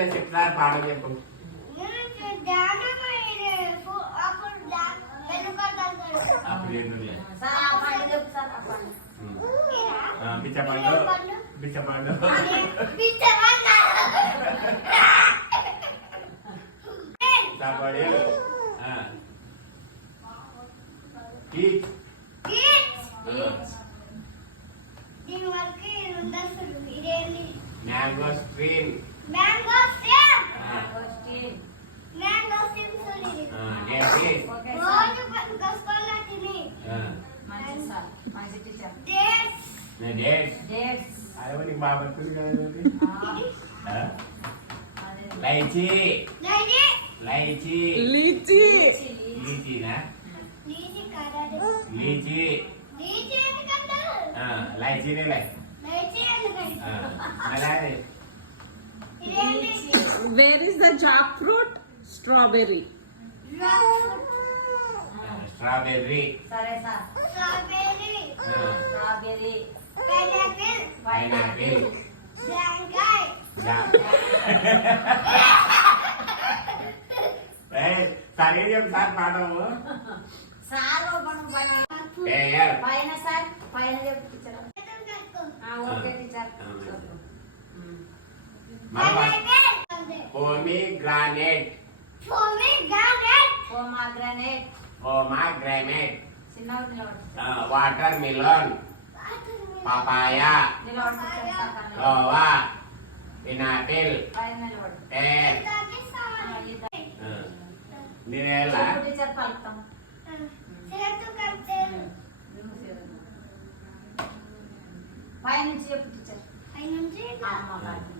Apa yang sebenarnya Mango. Pokoknya Pak juga sekolah sini. Ya. Mana sih, Pak? Mana Des. Ayo nih, Mbak, betul kan? Ah. Ah. Laici. Laici. Laici. Lici. Lici, nah. Lici, kada Lici. Lici, ini kan Ah, Laici ini, Lai. Laici, ini kan. Ah, mana Where is the jackfruit? Strawberry. Jackfruit. Strawberry सारे sir strawberry strawberry pineapple pineapple जैंगाई जैंगाई ए सारे जब सार पाना हो सार वो बनो बनो ए यार पाइन सार पाइन जब टीचर हाँ वो के टीचर पाइनएप्पल होमी ग्रानेट होमी ग्रानेट होमा ग्रानेट pomegranate uh, watermelon Water papaya bawang, oh, pineapple, eh nirela ya, ya,